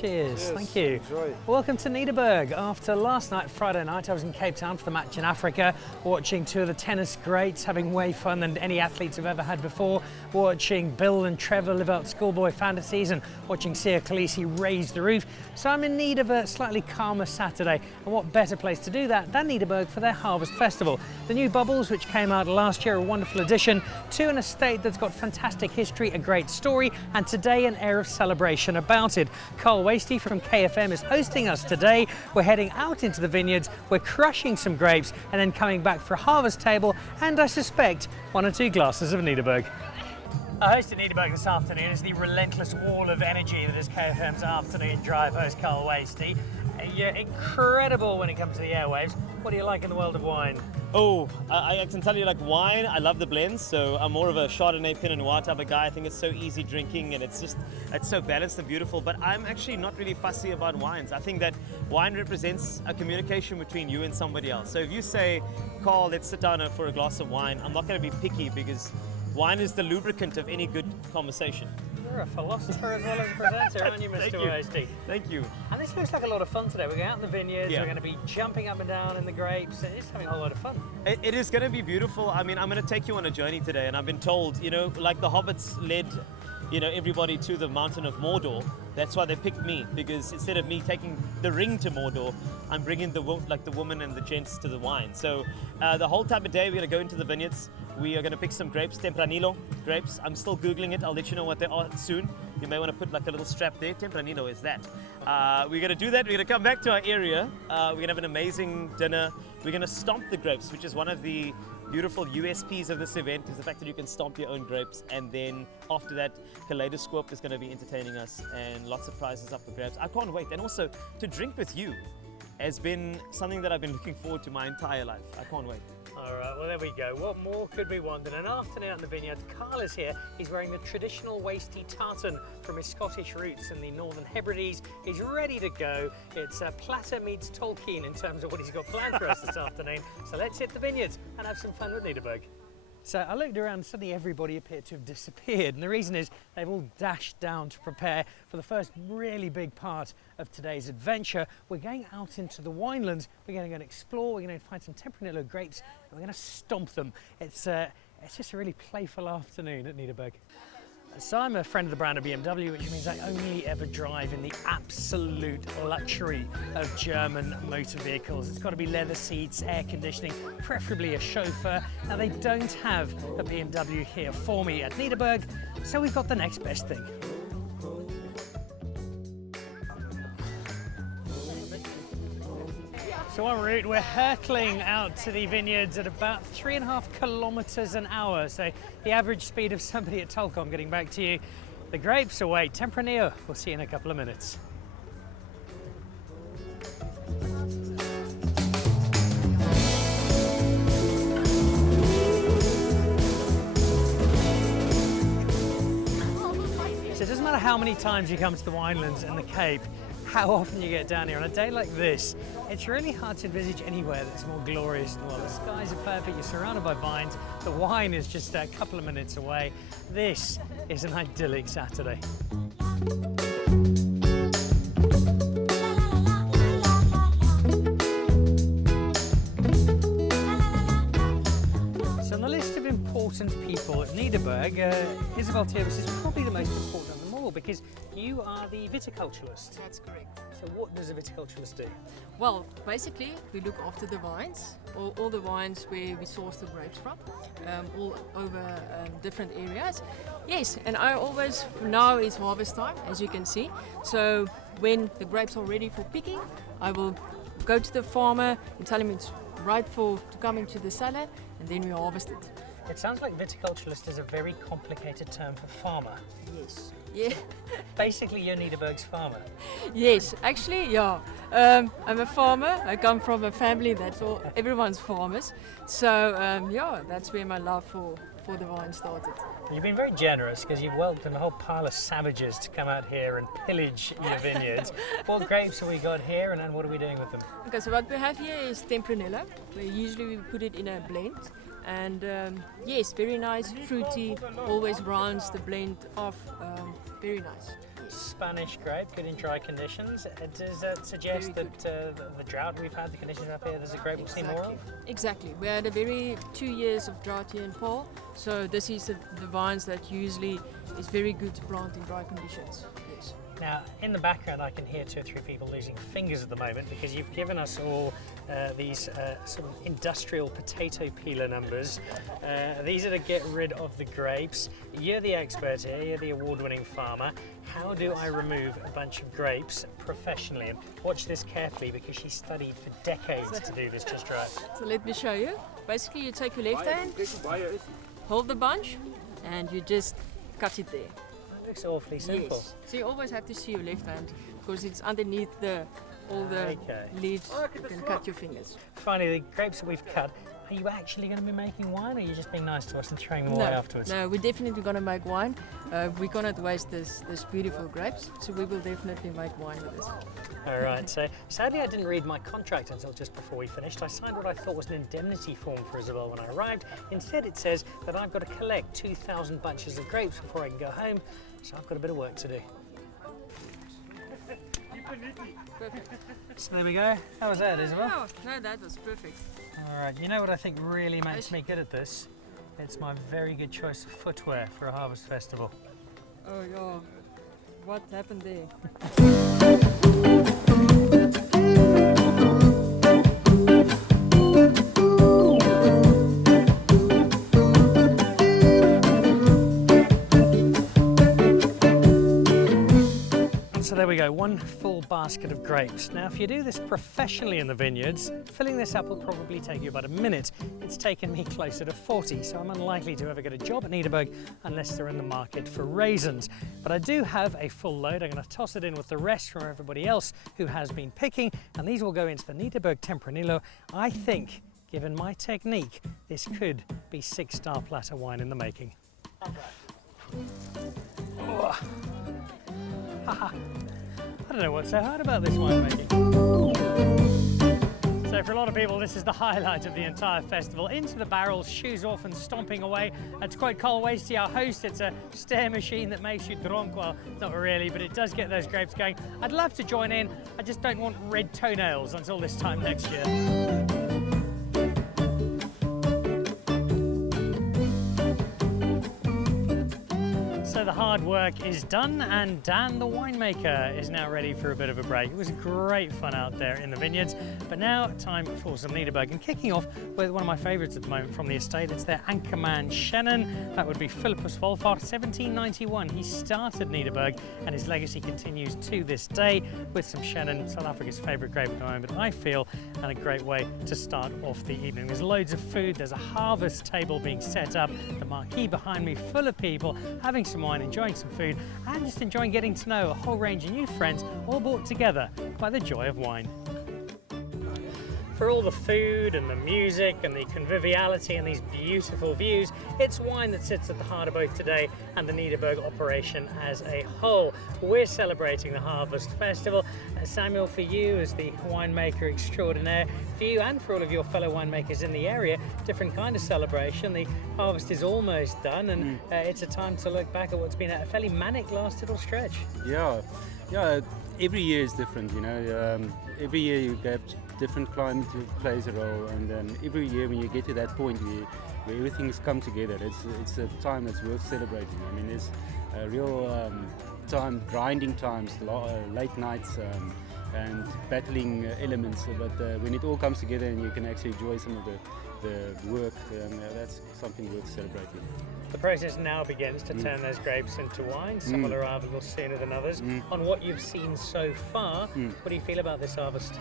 Cheers. Thank you. Enjoy. Welcome to Nederburg. After last night, Friday night, I was in Cape Town for the match in Africa, watching two of the tennis greats, having way fun than any athletes have ever had before, watching Bill and Trevor live out schoolboy fantasies and watching Sia Khaleesi raise the roof. So I'm in need of a slightly calmer Saturday, and what better place to do that than Nederburg for their Harvest Festival. The new bubbles, which came out last year, are a wonderful addition to an estate that's got fantastic history, a great story, and today an air of celebration about it. Carl Wasty from KFM is hosting us today. We're heading out into the vineyards, we're crushing some grapes, and then coming back for a harvest table, and I suspect 1 or 2 glasses of Nederburg. Our host at Nederburg this afternoon is the relentless wall of energy that is KFM's afternoon drive host, Carl Wasty. You're incredible when it comes to the airwaves. What do you like in the world of wine? Oh, I can tell you, like wine, I love the blends, so I'm more of a Chardonnay Pinot Noir type of guy. I think it's so easy drinking and it's so balanced and beautiful, but I'm actually not really fussy about wines. I think that wine represents a communication between you and somebody else. So if you say, Carl, let's sit down for a glass of wine, I'm not going to be picky because wine is the lubricant of any good conversation. You're a philosopher as well as a presenter, aren't you, Mr. Wasty? Thank you. And this looks like a lot of fun today. We're going out in the vineyards, Yeah. we're going to be jumping up and down in the grapes. It's having a whole lot of fun. It is going to be beautiful. I mean, I'm going to take you on a journey today, and I've been told, you know, like the hobbits led, you know, everybody to the mountain of Mordor. That's why they picked me, because instead of me taking the ring to Mordor, I'm bringing the woman and the gents to the wine. So the whole time of day, we're going to go into the vineyards. We are going to pick some grapes, Tempranillo grapes. I'm still Googling it. I'll let you know what they are soon. You may want to put like a little strap there. Tempranillo is that. We're going to do that. We're going to come back to our area. We're going to have an amazing dinner. We're going to stomp the grapes, which is one of the beautiful USPs of this event, is the fact that you can stomp your own grapes. And then after that, Kaleidoscope is going to be entertaining us and lots of prizes up for grabs. I can't wait. And also to drink with you has been something that I've been looking forward to my entire life. I can't wait. All right, well, there we go. What more could we want than an afternoon out in the vineyard? Carl is here. He's wearing the traditional Wasty tartan from his Scottish roots in the Northern Hebrides. He's ready to go. It's Platter meets Tolkien in terms of what he's got planned for us this afternoon. So let's hit the vineyards and have some fun with Nederburg. So I looked around and suddenly everybody appeared to have disappeared, and the reason is they've all dashed down to prepare for the first really big part of today's adventure. We're going out into the Winelands, we're going to go and explore, we're going to find some Tempranillo grapes, and we're going to stomp them. It's just a really playful afternoon at Nederburg. So I'm a friend of the brand of BMW, which means I only ever drive in the absolute luxury of German motor vehicles. It's got to be leather seats, air conditioning, preferably a chauffeur. Now they don't have a BMW here for me at Nederburg, so we've got the next best thing. So en route, we're hurtling out to the vineyards at about 3.5 kilometers an hour. So the average speed of somebody at Tolcom getting back to you. The grapes await. Tempranillo. We'll see you in a couple of minutes. So it doesn't matter how many times you come to the Winelands and the Cape, how often you get down here. On a day like this, it's really hard to envisage anywhere that's more glorious than the world. The skies are perfect, you're surrounded by vines, the wine is just a couple of minutes away. This is an idyllic Saturday. So on the list of important people at Nederburg, Isabel Thierbus is probably the most important of them all, because you are the viticulturalist. That's correct. So what does a viticulturalist do? Well, basically, we look after the vines, all the vines where we source the grapes from, all over different areas. Yes, and I always, now is harvest time, as you can see. So when the grapes are ready for picking, I will go to the farmer and tell him it's right to come into the cellar, and then we harvest it. It sounds like viticulturalist is a very complicated term for farmer. Yes. Yeah. Basically, you're Nederburg's farmer. Yes, actually, yeah. I'm a farmer. I come from a family that's everyone's farmers. So, yeah, that's where my love for the wine started. You've been very generous because you've welcomed a whole pile of savages to come out here and pillage your vineyards. What grapes have we got here, and what are we doing with them? Okay, so what we have here is Tempranillo. Usually we put it in a blend. And yes, very nice, fruity, always rounds the blend off. Very nice. Spanish grape, good in dry conditions. Does that suggest Very that the drought we've had, the conditions up here, there's a grape we'll see more of? Exactly. We had a very 2 years of drought here in Paul, so this is the vines that usually is very good to plant in dry conditions. Yes. Now, in the background, I can hear 2 or 3 people losing fingers at the moment because you've given us all these sort of industrial potato peeler numbers. These are to get rid of the grapes. You're the expert here, you're the award-winning farmer. How do I remove a bunch of grapes professionally? And watch this carefully because she studied for decades to do this just right. So let me show you. Basically, you take your left hand, hold the bunch, and you just cut it there. That looks awfully simple. Yes. So you always have to see your left hand because it's underneath all the leaves. You can cut your fingers. Finally, the grapes that we've cut, are you actually going to be making wine, or are you just being nice to us and throwing them away afterwards? No, we're definitely going to make wine. We cannot waste this beautiful grapes, so we will definitely make wine with this. All right, so sadly I didn't read my contract until just before we finished. I signed what I thought was an indemnity form for Isabel when I arrived. Instead it says that I've got to collect 2,000 bunches of grapes before I can go home, so I've got a bit of work to do. Perfect. So there we go. How was that, Isabel? Oh, no, that was perfect. All right, you know what I think really makes me good at this? It's my very good choice of footwear for a harvest festival. Oh, yeah. What happened there? So there we go, 1 full basket of grapes. Now if you do this professionally in the vineyards, filling this up will probably take you about a minute. It's taken me closer to 40, so I'm unlikely to ever get a job at Nederburg unless they're in the market for raisins. But I do have a full load. I'm going to toss it in with the rest from everybody else who has been picking, and these will go into the Nederburg Tempranillo. I think, given my technique, this could be 6-star platter wine in the making. Oh. I don't know what's so hard about this winemaking. So for a lot of people, this is the highlight of the entire festival. Into the barrels, shoes off and stomping away. And to quote Carl Wasty, our host, it's a stair machine that makes you drunk. Well, not really, but it does get those grapes going. I'd love to join in. I just don't want red toenails until this time next year. So the hard work is done, and Dan the winemaker is now ready for a bit of a break. It was great fun out there in the vineyards, but now time for some Nederburg, and kicking off with one of my favourites at the moment from the estate. It's their Anchorman Shannon. That would be Philippus Wolfhard, 1791. He started Nederburg and his legacy continues to this day with some Shannon, South Africa's favourite grape at the moment, I feel, and a great way to start off the evening. There's loads of food, there's a harvest table being set up, the marquee behind me full of people having some wine, enjoying some food, and just enjoying getting to know a whole range of new friends, all brought together by the joy of wine. For all the food and the music and the conviviality and these beautiful views, it's wine that sits at the heart of both today and the Nederburg operation as a whole. We're celebrating the Harvest Festival. Samuel, for you as the winemaker extraordinaire, for you and for all of your fellow winemakers in the area, different kind of celebration. The harvest is almost done, and it's a time to look back at what's been a fairly manic last little stretch. Yeah. Every year is different, you know. Every year you have different climate plays a role, and every year when you get to that point where everything's come together, it's a time that's worth celebrating. I mean, there's a real time, grinding times, late nights, and battling elements. But when it all comes together and you can actually enjoy some of the work, that's something worth celebrating. The process now begins to turn those grapes into wine. Some will arrive a little sooner than others. On what you've seen so far, what do you feel about this harvest?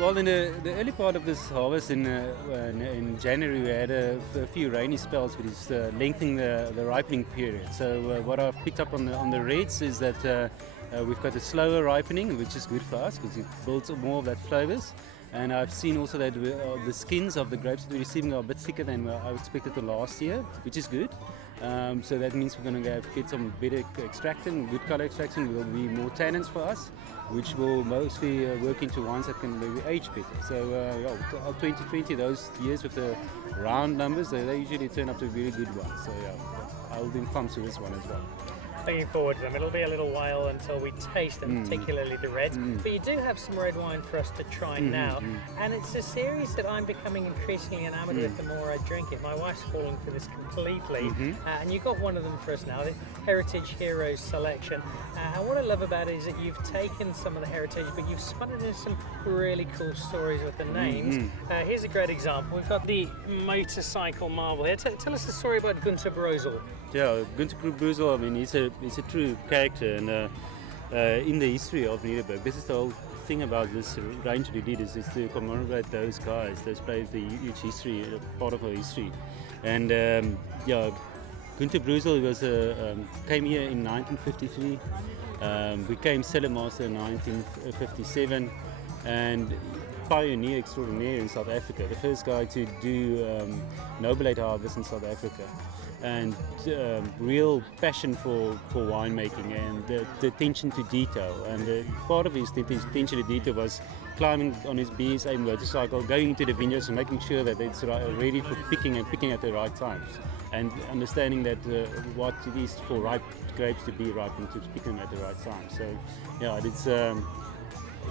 Well, in the early part of this harvest, in January, we had a few rainy spells, which is lengthening the ripening period. So what I've picked up on the reds is that we've got a slower ripening, which is good for us because it builds more of that flavours. And I've seen also that the skins of the grapes that we're receiving are a bit thicker than I expected the last year, which is good. So that means we're going to get some better extraction, good color extraction. Will be more tannins for us, which will mostly work into wines that can maybe age better. So 2020, those years with the round numbers, they usually turn up to very good ones. So yeah, I'll be thumbs to this one as well. Looking forward to them. It'll be a little while until we taste them, particularly the reds. But you do have some red wine for us to try now. And it's a series that I'm becoming increasingly enamored with the more I drink it. My wife's falling for this completely. And you got one of them for us now, the Heritage Heroes selection. And what I love about it is that you've taken some of the heritage, but you've spun it into some really cool stories with the names. Here's a great example. We've got the motorcycle marvel here. Tell us the story about Günter Brosel. Yeah, Günter Brusel, I mean, he's a true character, and in the history of Nederburg, this is the whole thing about this range we did is to commemorate those guys. Those played the huge history, part of our history. And yeah, Günter Brusel was came here in 1953, became cellar master in 1957, and pioneer extraordinaire in South Africa, the first guy to do nobilate harvest in South Africa. And real passion for winemaking and the attention to detail. And part of his attention to detail was climbing on his BSA motorcycle, going into the vineyards and making sure that it's ready for picking and picking at the right times. And understanding that what it is for ripe grapes to be ripe and to pick them at the right time. So yeah, it's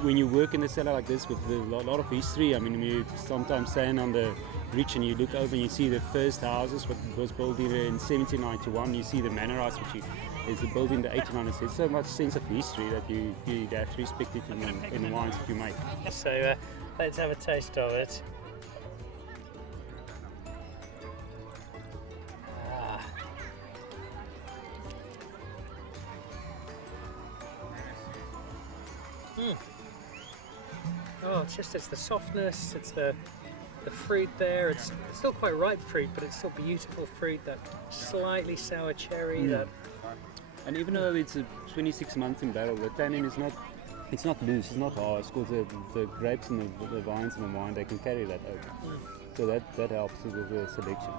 when you work in the cellar like this with a lot of history, I mean, you sometimes stand on the ridge and you look over and you see the first houses, what was built here in 1791. You see the manor house, which is built in the 1800s. There's so much sense of history that you have to respect it in the wines that you make. So let's have a taste of it. Oh, it's the softness, it's the fruit there. It's still quite ripe fruit, but it's still beautiful fruit. That slightly sour cherry. That. And even though it's 26 months in barrel, the tannin is not. It's not loose. It's not hard. It's because the grapes and the vines and the wine, they can carry that over. So that helps with the selection.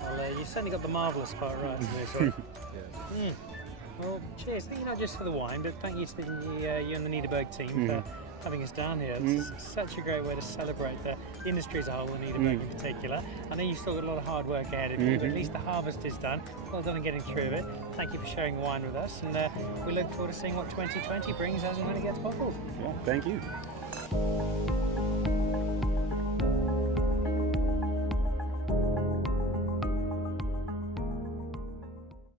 Well, you certainly got the marvellous part right. Well, cheers. Thank you not just for the wine, but thank you to you and the Nederburg team for having us down here. It's such a great way to celebrate the industry as a whole, and Nederburg in particular. I know you've still got a lot of hard work ahead of you, but at least the harvest is done. Well done on getting through it. Thank you for sharing the wine with us, and we look forward to seeing what 2020 brings as and when it gets bottled. Yeah, thank you.